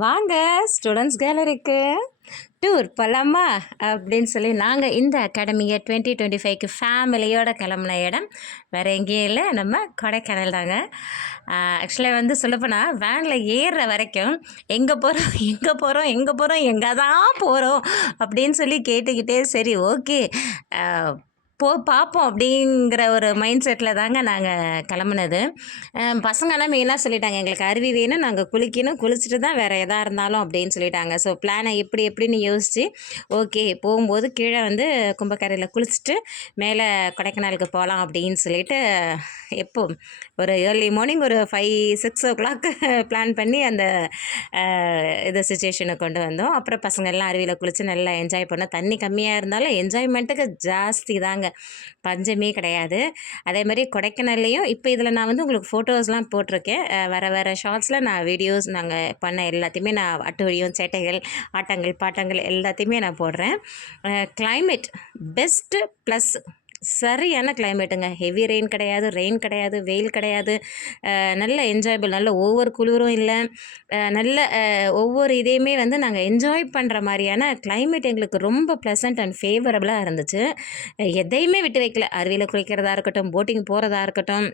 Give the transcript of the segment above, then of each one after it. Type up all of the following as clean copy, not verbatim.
வாங்க students கேலரிக்கு tour போகலாமா அப்படின்னு சொல்லி நாங்கள் இந்த அகாடமியை 2025க்கு ஃபேமிலியோடு கிளம்புன இடம் வேறு எங்கேயும் இல்லை, நம்ம கொடைக்கானல் தாங்க. ஆக்சுவலாக வந்து சொல்லப்போனால் வேனில் ஏறுற வரைக்கும் எங்கே போகிறோம் எங்கே தான் போகிறோம் அப்படின்னு சொல்லி கேட்டுக்கிட்டே சரி ஓகே பார்ப்போம் அப்படிங்கிற ஒரு மைண்ட் செட்டில் தாங்க நாங்கள் கிளம்புனது. பசங்கள்லாம் மெயினாக சொல்லிட்டாங்க, எங்களுக்கு அருவி வேணும், நாங்கள் குளிக்கணும், குளிச்சுட்டு தான் வேறு எதாக இருந்தாலும் அப்படின்னு சொல்லிட்டாங்க. ஸோ பிளானை எப்படின்னு யோசித்து ஓகே போகும்போது கீழே வந்து கும்பக்கரையில் குளிச்சுட்டு மேலே கொடைக்கானலுக்கு போகலாம் அப்படின்னு சொல்லிட்டு எப்போ ஒரு ஏர்லி மார்னிங் ஒரு 5-6 o'clock பிளான் பண்ணி அந்த இது சுச்சுவேஷனை கொண்டு வந்தோம். அப்புறம் பசங்க எல்லாம் அருவியில் குளித்து நல்லா என்ஜாய் பண்ணோம். தண்ணி கம்மியாக இருந்தாலும் என்ஜாய்மெண்ட்டுக்கு ஜாஸ்தி தாங்க, பஞ்சமே கிடையாது. அதே மாதிரி கொடைக்கானல்லையும் இப்போ இதில் நான் வந்து உங்களுக்கு ஃபோட்டோஸ்லாம் போட்டிருக்கேன். வேறு ஷார்ட்ஸில் நான் வீடியோஸ் நாங்கள் பண்ண எல்லாத்தையுமே நான் அட்டுவழியும் சேட்டைகள் ஆட்டங்கள் பாட்டங்கள் எல்லாத்தையுமே நான் போடுறேன். கிளைமேட் பெஸ்ட்டு ப்ளஸ் சரியான கிளைமேட்டுங்க. ஹெவி ரெயின் கிடையாது, வெயில் கிடையாது. நல்ல என்ஜாயபிள், நல்ல ஓவர் குளிரும் இல்லை, நல்ல ஒவ்வொரு இதையுமே வந்து நாங்கள் என்ஜாய் பண்ணுற மாதிரியான கிளைமேட் எங்களுக்கு ரொம்ப ப்ளசண்ட் அண்ட் ஃபேவரபுளாக இருந்துச்சு. எதையுமே விட்டு வைக்கல. அருவியில் குளிக்கிறதா இருக்கட்டும், போட்டிங் போகிறதா இருக்கட்டும்,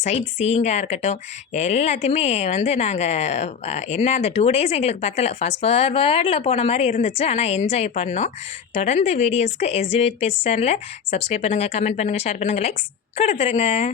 சைட் சீயிங்காக இருக்கட்டும், எல்லாத்தையுமே வந்து நாங்கள் என்ன அந்த 2 days எங்களுக்கு பத்தலை, ஃபாஸ்ட் ஃபார்வர்டில் போன மாதிரி இருந்துச்சு. ஆனால் என்ஜாய் பண்ணோம். தொடர்ந்து வீடியோஸ்க்கு SG வித் பேஸ் சேனலை சப்ஸ்கிரைப் பண்ணுங்கள், கமெண்ட் பண்ணுங்கள், ஷேர் பண்ணுங்கள், லைக்ஸ் கொடுத்துருங்க.